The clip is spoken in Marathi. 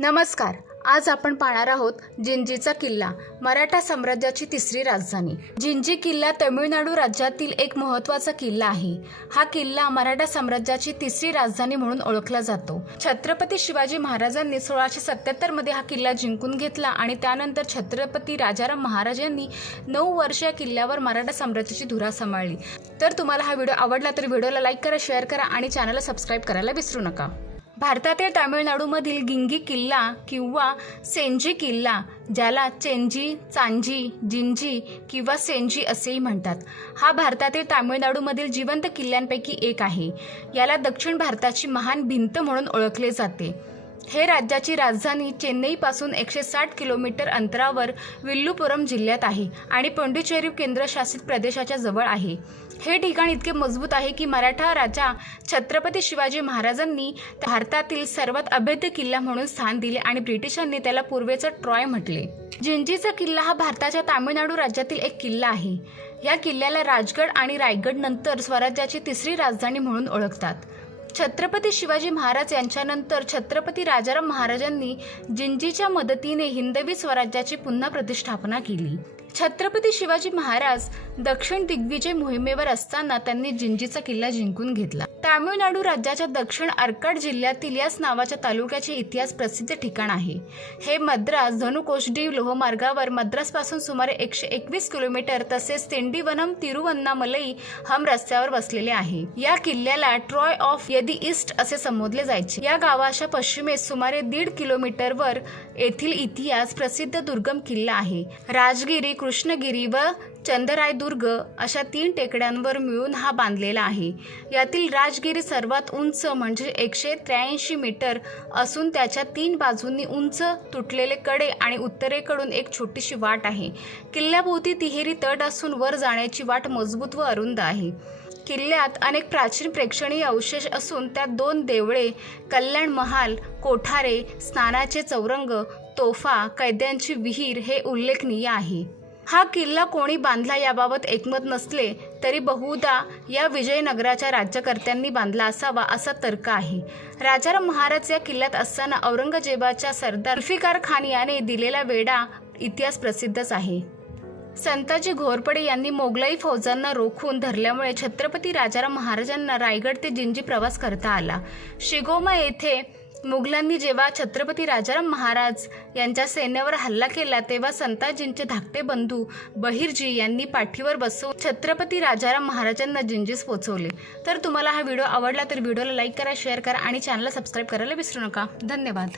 नमस्कार. आज आपण पाहणार आहोत जिंजीचा किल्ला मराठा साम्राज्याची तिसरी राजधानी. जिंजी किल्ला तमिळनाडू राज्यातील एक महत्त्वाचा किल्ला आहे. हा किल्ला मराठा साम्राज्याची तिसरी राजधानी म्हणून ओळखला जातो. छत्रपती शिवाजी महाराजांनी सोळाशे सत्याहत्तरमध्ये हा किल्ला जिंकून घेतला आणि त्यानंतर छत्रपती राजाराम महाराज यांनी नऊ वर्ष या किल्ल्यावर मराठा साम्राज्याची धुरा सांभाळली. तर तुम्हाला हा व्हिडिओ आवडला तर व्हिडिओला लाईक करा शेअर करा आणि चॅनलला सबस्क्राईब करायला विसरू नका. भारतातील तामिळनाडूमधील गिंगी किल्ला किंवा सेंजी किल्ला ज्याला चेंजी चांजी जिंजी किंवा सेंजी असेही म्हणतात हा भारतातील तामिळनाडूमधील जिवंत किल्ल्यांपैकी एक आहे. याला दक्षिण भारताची महान भिंत म्हणून ओळखले जाते. हे राज्याची राजधानी चेन्नईपासून एकशे साठ किलोमीटर अंतरावर विल्लुपुरम जिल्ह्यात आहे आणि पोंडिचेरी केंद्रशासित प्रदेशाच्या जवळ आहे. हे ठिकाण इतके मजबूत आहे की मराठा राजा छत्रपती शिवाजी महाराजांनी भारतातील सर्वात अभेद्य किल्ला म्हणून स्थान दिले आणि ब्रिटिशांनी त्याला पूर्वेचं ट्रॉय म्हटले. जिंजीचा किल्ला हा भारताच्या तामिळनाडू राज्यातील एक किल्ला आहे. या किल्ल्याला राजगड आणि रायगड नंतर स्वराज्याची तिसरी राजधानी म्हणून ओळखतात. छत्रपती शिवाजी महाराज यांच्यानंतर छत्रपती राजाराम महाराजांनी जिंजीच्या मदतीने हिंदवी स्वराज्याची पुन्हा प्रतिष्ठापना केली. छत्रपती शिवाजी महाराज दक्षिण दिग्विजय मोहिमेवर असताना त्यांनी जिंजीचा किल्ला जिंकून घेतला. तामिळनाडू राज्याच्या दक्षिण आरकाड जिल्ह्यातील याच नावाच्या तालुक्याचे इतिहास प्रसिद्ध ठिकाण आहे. हे मद्रास धनुकोष्डी लोहमार्गावर मद्रासपासून सुमारे एकशे एकवीस किलोमीटर तसेच तेंडीवनम तिरुवन्नामलई हम रस्त्यावर वसलेले आहे. या किल्ल्याला ट्रॉय ऑफ यदी ईस्ट असे संबोधले जायचे. या गावाच्या पश्चिमेस सुमारे दीड किलोमीटरवर येथील इतिहास प्रसिद्ध दुर्गम किल्ला आहे. राजगिरी कृष्णगिरी व चंदरायदुर्ग अशा तीन टेकड्यांवर मिळून हा बांधलेला आहे. यातील राजगिरी सर्वात उंच म्हणजे एकशे त्र्याऐंशी मीटर असून त्याच्या तीन बाजूंनी उंच तुटलेले कडे आणि उत्तरेकडून एक छोटीशी वाट आहे. किल्ल्याभोवती तिहेरी तट असून वर जाण्याची वाट मजबूत व अरुंद आहे. किल्ल्यात अनेक प्राचीन प्रेक्षणीय अवशेष असून त्यात दोन देवळे कल्याण महाल कोठारे स्नानाचे चौरंग तोफा कैद्यांची विहीर हे उल्लेखनीय आहे. हा किल्ला कोणी बांधला याबाबत एकमत नसले तरी बहुधा या विजयनगराच्या राज्यकर्त्यांनी बांधला असावा असा तर्क आहे. राजाराम महाराज या किल्ल्यात असताना औरंगजेबाच्या सरदार जुल्फिकार खान याने दिलेला वेडा इतिहास प्रसिद्धच आहे. संताजी घोरपडे यांनी मोगलाई फौजांना रोखून धरल्यामुळे छत्रपती राजाराम महाराजांना रायगड ते जिंजी प्रवास करता आला. शिगोमा येथे मुघलांनी जेव्हा छत्रपती राजाराम महाराज यांच्या सैन्यावर हल्ला केला तेव्हा संताजींचे धाकटे बंधू बहिर्जी यांनी पाठीवर बसवून छत्रपती राजाराम महाराजांना जिंजीस पोचवले. तर तुम्हाला हा व्हिडिओ आवडला तर व्हिडिओला लाईक करा शेअर करा आणि चॅनलला सबस्क्राईब करायला विसरू नका. धन्यवाद.